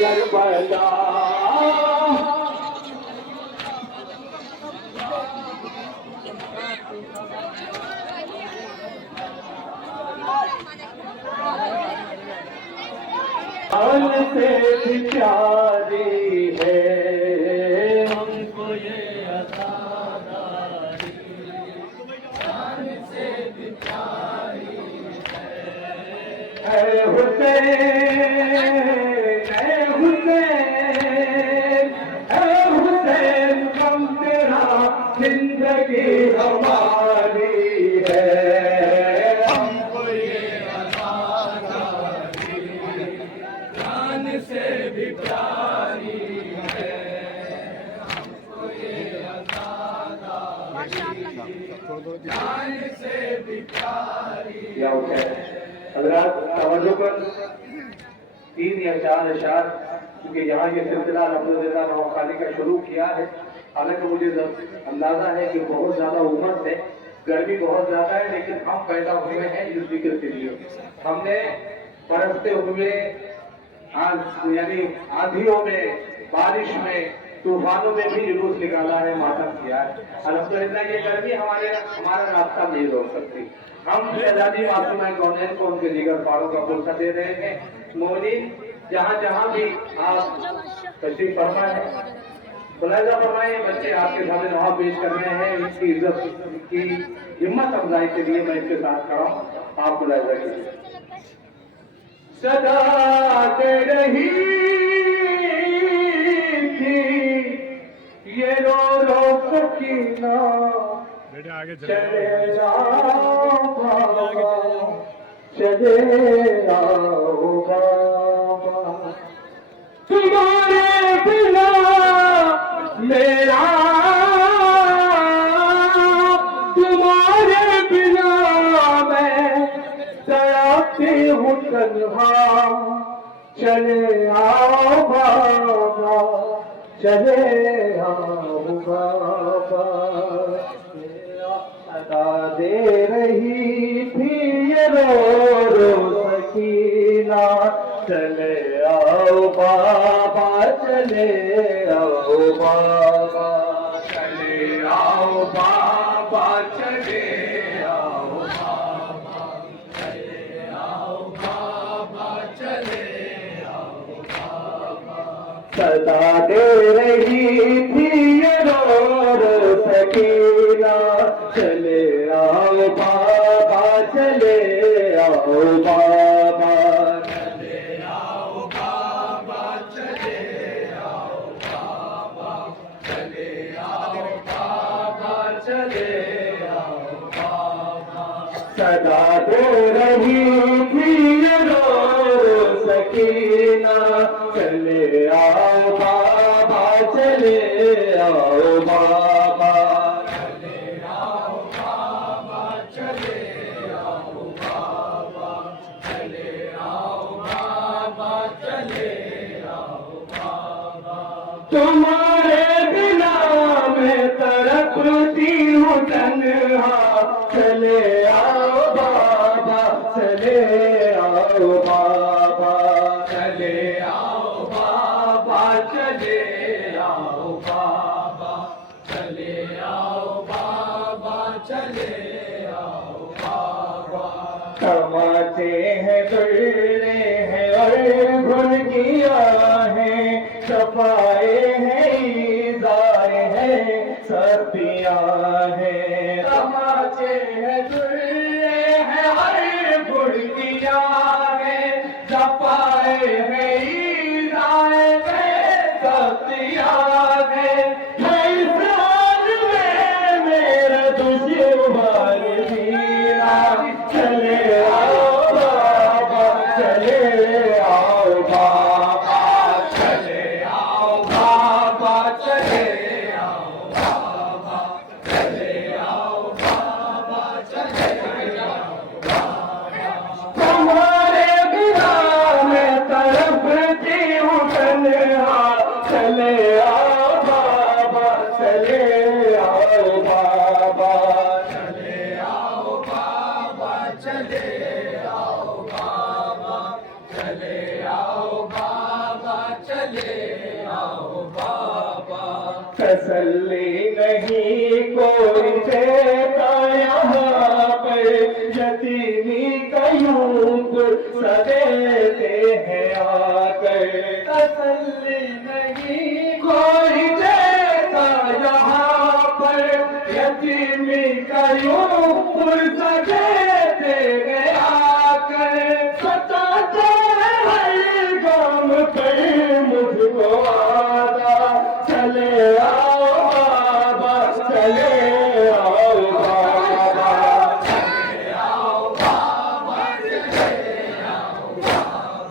Karbala जान से भी प्यारी है हमको ये अज़ादारी, जान से भी प्यारी है हुसैन गम तेरा जिंदगी हमारी है। हमको ये अज़ादारी जान से भी प्यारी है, हमको ये अज़ादारी जान से भी प्यारी है। हज़रात तवज्जो कर 3 या 4 अशार, क्योंकि यहाँ ये सिलसिला अल्हम्दुलिल्लाह नौखानी का शुरू किया है। हालांकि मुझे अंदाजा है कि बहुत ज्यादा उमस है, गर्मी बहुत ज्यादा है, लेकिन हम पैदा हुए हैं इस जिक्र के लिए। हमने बरसते हुए यानी आंधियों में, बारिश में, तूफानों में भी जुलूस निकाला है, मातम किया है। अल्हम्दुलिल्लाह ये गर्मी हमारा रास्ता नहीं रोक सकती। हम शहजादी मासूमा कौनैन को उनके जिगर पारों का पुरसा दे रहे हैं। मोमिन जहाँ जहाँ भी आप तशरीफ फरमा है, मुलाहिजा फरमाइए, बच्चे आपके सामने वहाँ पेश कर रहे हैं। इनकी इज्जत, इनकी हिम्मत अफजाई के लिए मैं इसके साथ खड़ा हूँ, आप मुलाहिजा कीजिए। सदा दे रही थी ये रो रो सकीना, चले आओ बाबा, चले आओ बाबा, तुम्हारे बिना मेरा, तुम्हारे बिना मैं तड़पती हूँ तन्हा, चले आओ बाबा, चले आओ बाबा। सदा दे रही थी ये रो रो सकीना, चले आओ बाबा, चले आओ बाबा, चले आओ बाबा, चले आओ बाबा, चले आओ बाबा, चले आओ बाबा। सदा दे रही थी ये रो रो सकीना, चले आओ बाबा, चले आओ बाबा, चले आओ बाबा, चले आओ बाबा, चले आओ बाबा, चले आओ बाबा। सदा दे रही थी ये रो रो सकीना, चले आओ बाबा, चले आओ बाबा, चले आओ बाबा, चले आओ बाबा, चले आओ बाबा, चले आओ बाबा। तुम्हारे बिना मैं तड़पती हूँ तन्हा, चले आओ बाबा, चले आओ बाबा, चले आओ बाबा, चले आओ बाबा, चले आओ बाबा, चले आओ बाबा। तमाचे हैं, दुर्रे हैं और भुनकिया है, सफाए हैं, ईज़ाए हैं, सतियाँ हैं। तमाचे हैं, दुर्रे हैं और भुनकिया है, सफाए हैं, ईज़ाए हैं, सतियाँ हैं। मेरा दुश्मन दीना, चले आओ बाबा, चले आओ बाबा, चले आओ बाबा, चले आओ बाबा, चले आओ तसल्ली नहीं कोई देता यहाँ पर, यतीमी कयूब सदेते हैं आकर। तसल्ली नहीं कोई देता यहाँ पर, यतीमी कयूब सदेते हैं आकर। सताते हर गाम पर मुझको आदा, चले आओ बाबा, चले आओ बाबा, चले आओ बाबा, चले आओ बाबा,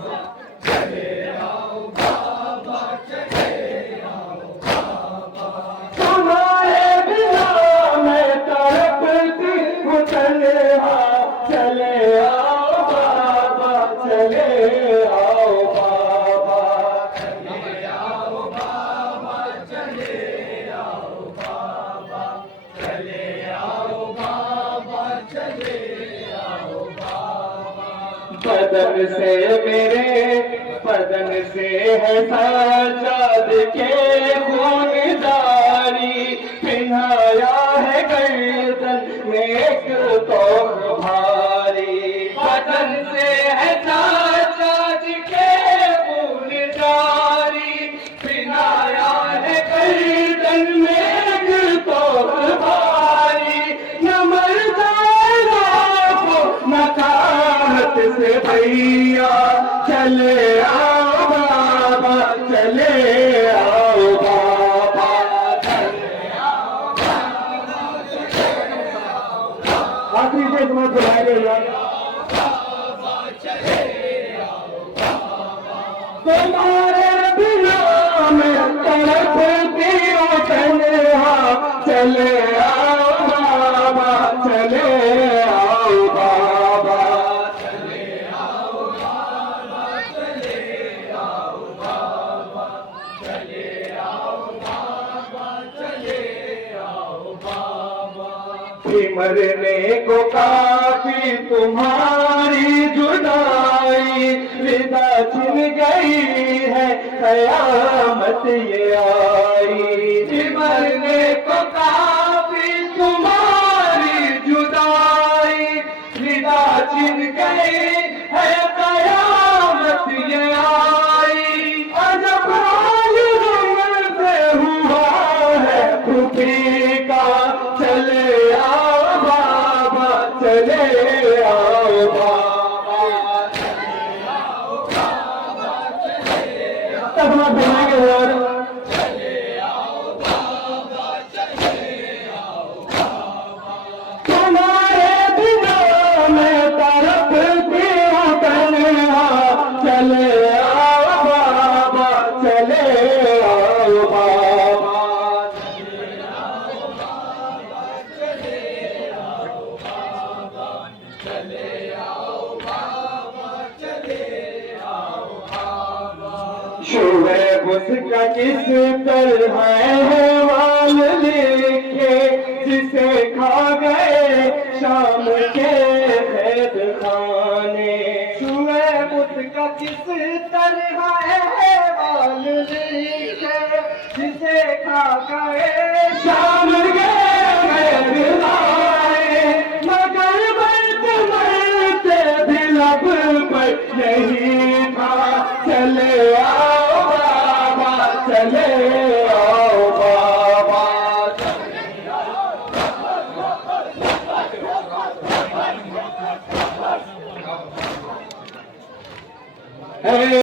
चले आओ बाबा, चले आओ बाबा। तुम्हारे बिना मैं तड़पती हूँ तन्हा, चले आओ बाबा, चले आओ बाबा, चले आओ बाबा, चले आओ बाबा, चले आओ बाबा, चले आओ बाबा। बदन से मेरे बदन से है साजाद के खून जारी, पिन्हाया है गर्दन में एक तोप भारी। बदन से है साजाद के खून जारी, पिन्हाया है गर्दन में एक तोप भारी। न मर्दाना को न काहत से भैया, चले आओ बाबा, चले आओ बाबा, चले आओ बाबा, चले आओ बाबा। आखिरी से तुम्हें बुलाएंगे यार, तुम्हारे बिना मैं तड़पती हूँ तन्हा, चले आओ बाबा, चले आओ बाबा, चले आओ बाबा, चले आओ बाबा, चले आओ बाबा, चले आओ बाबा। मरने को काफी तुम्हारी जुदाई, विदा छिन गई है कयामत ये आई। मरने को काफी तुम्हारी जुदाई, विदा छिन गई है कयामत ये आई। अजब हाल हमसे हुआ है खुदी का, चले आओ बाबा, चले आओ बाबा, चले आओ बाबा, चले आओ। तब हम बोलेंगे यार, चले आओ बाबा, चले आओ बाबा। तुम्हारे बिना मैं तड़पती हूँ तन्हा, चले आओ बाबा, चले आओ बाबा, चले आओ बाबा, चले आओ बाबा, चले आओ बाबा, चले आओ बाबा। शुएब उसका किस तरह है वाल लिखे, जिसे खा गए शाम के कैद खाने। शुएब उसका किस तरह है वाल लिखे, जिसे खा गए शाम के कैद खाने। मगर मरते भी लब पर नहीं था, चले आओ बाबा, चले आओ बाबा, चले आओ बाबा।